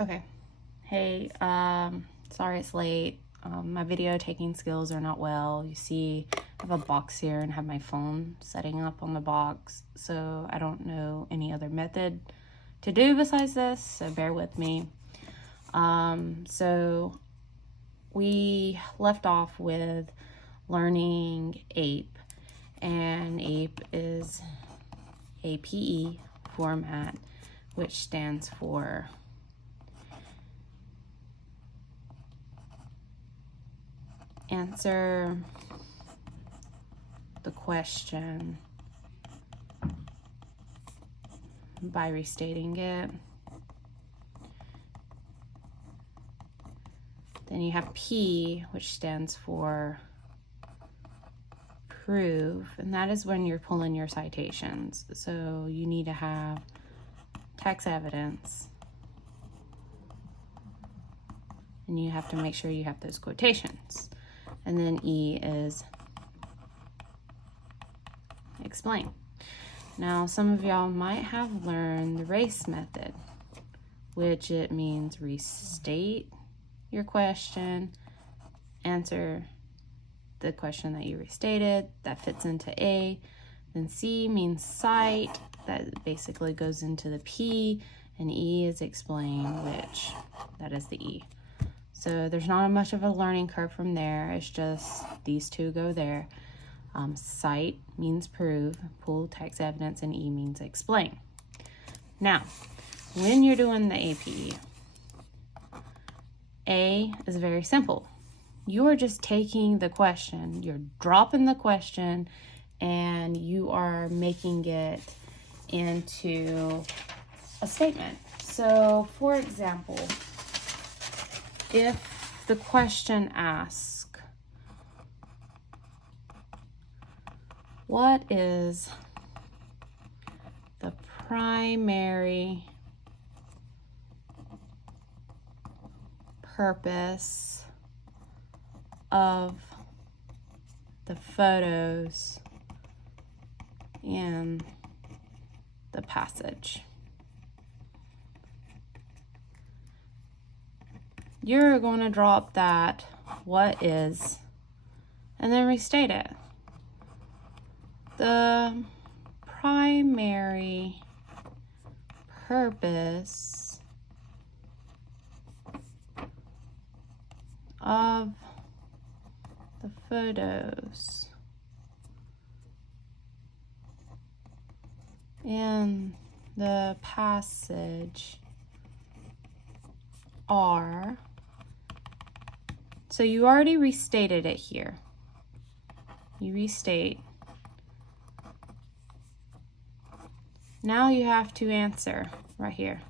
Okay. Hey, sorry it's late. My video taking skills are not well. You see, I have a box here and have my phone setting up on the box, so I don't know any other method to do besides this, so bear with me. So we left off with learning APE, and APE is APE format, which stands for answer the question by restating it. Then you have P, which stands for prove, and that is when you're pulling your citations. So you need to have text evidence, and you have to make sure you have those quotations. And then E is explain. Now, some of y'all might have learned the RACE method, which it means restate your question, answer the question that you restated, that fits into A. Then C means cite, that basically goes into the P, and E is explain, which that is the E. So there's not much of a learning curve from there. It's just these two go there. Cite means prove, pull text evidence, and E means explain. Now, when you're doing the APE, A is very simple. You are just taking the question, you're dropping the question, and you are making it into a statement. So, for example, if the question asks, what is the primary purpose of the photos in the passage? You're going to drop that what is and then restate it. The primary purpose of the photos in the passage are, so you already restated it here. You restate. Now you have to answer right here.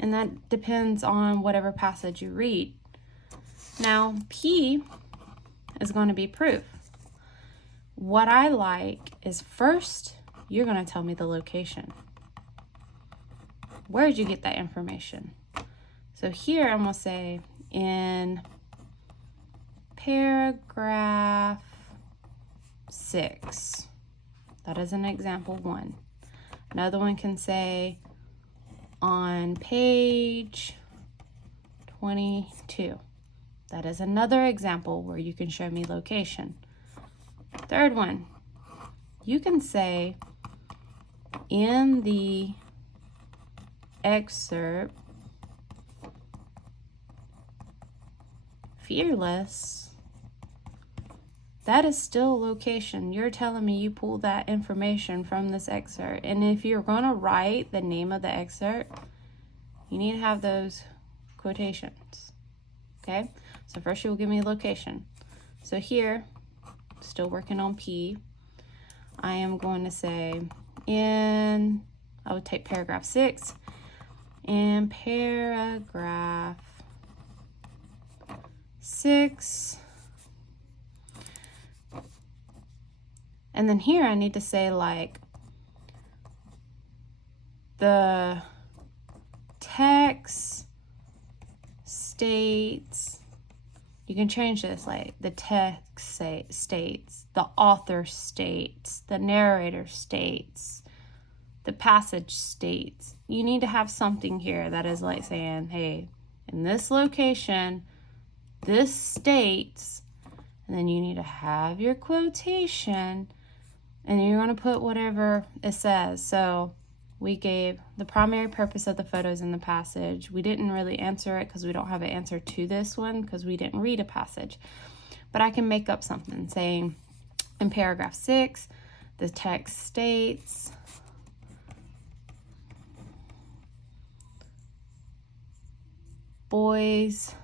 And that depends on whatever passage you read. Now, P is going to be proof. What I like is first, you're going to tell me the location. Where did you get that information? So here I'm going to say in paragraph 6. That is an example 1. Another one can say on page 22. That is another example where you can show me location. Third one, you can say in the excerpt, fearless. That is still location. You're telling me you pulled that information from this excerpt. And if you're going to write the name of the excerpt, you need to have those quotations. Okay? So first you'll give me location. So here, still working on P, I am going to say I would take paragraph 6. In paragraph 6, and then here I need to say like the text states, you can change this like the text states, the author states, the narrator states, the passage states. You need to have something here that is like saying, hey, in this location, this states, and then you need to have your quotation, and you're going to put whatever it says. So we gave the primary purpose of the photos in the passage. We didn't really answer it because we don't have an answer to this one because we didn't read a passage. But I can make up something saying in paragraph 6, the text states, boys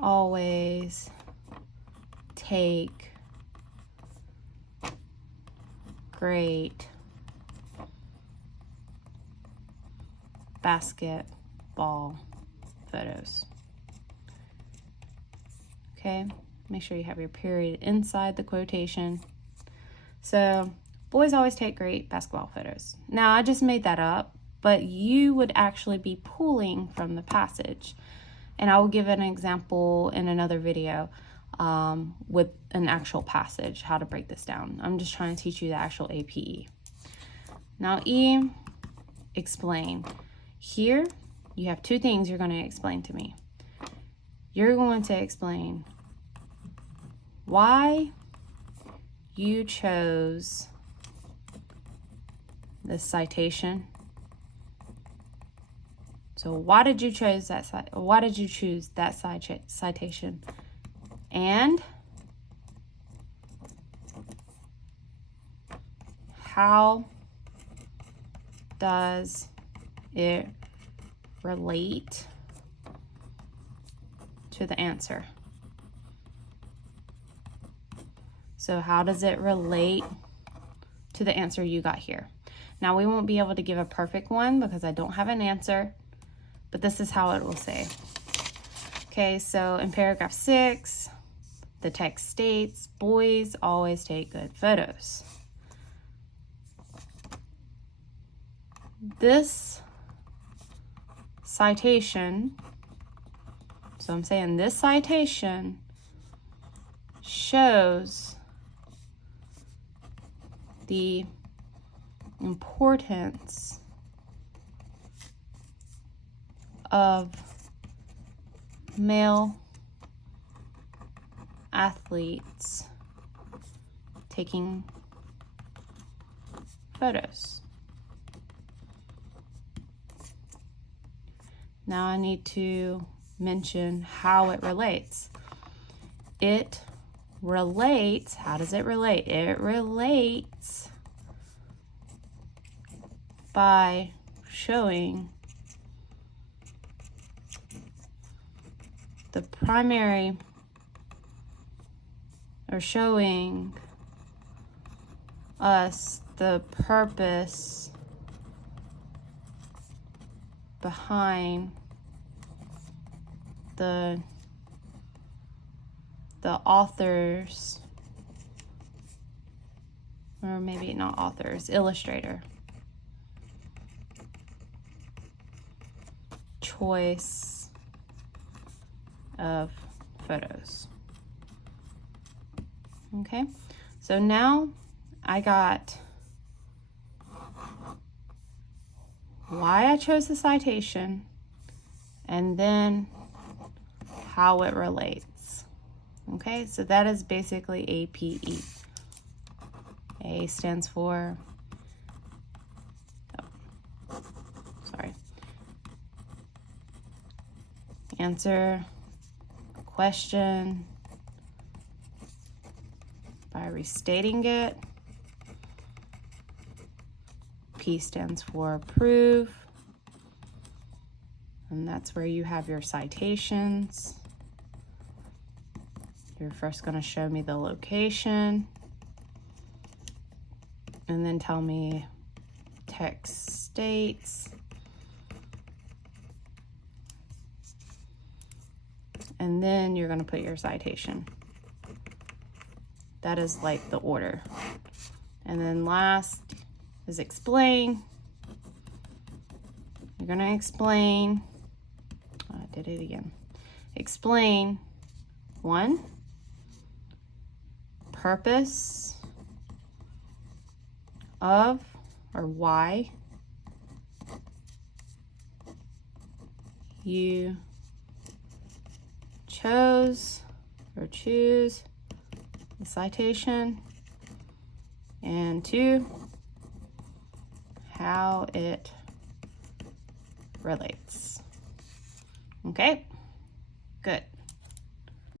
always take great basketball photos. Okay, make sure you have your period inside the quotation. So, boys always take great basketball photos. Now, I just made that up, but you would actually be pulling from the passage. And I will give an example in another video with an actual passage, how to break this down. I'm just trying to teach you the actual APE. Now, E, explain. Here, you have two things you're going to explain to me. You're going to explain why you chose this citation. So why did you choose that citation? And how does it relate to the answer? So how does it relate to the answer you got here? Now, we won't be able to give a perfect one because I don't have an answer, but this is how it will say. Okay, so in paragraph 6, the text states, boys always take good photos. This citation, so I'm saying this citation shows the importance of male athletes taking photos. Now I need to mention how it relates. It relates, how does it relate? It relates by showing the primary, or showing us the purpose behind the author's, or maybe not author's, illustrator choice of photos. Okay, so now I got why I chose the citation and then how it relates. Okay, so that is basically APE. A stands for, answer question by restating it. P stands for prove, and that's where you have your citations. You're first going to show me the location, and then tell me text states, and then you're going to put your citation. That is like the order. And then last is explain. You're going to explain, I did it again. Explain, 1, purpose of or why you chose or choose the citation, and 2, how it relates. Okay, good.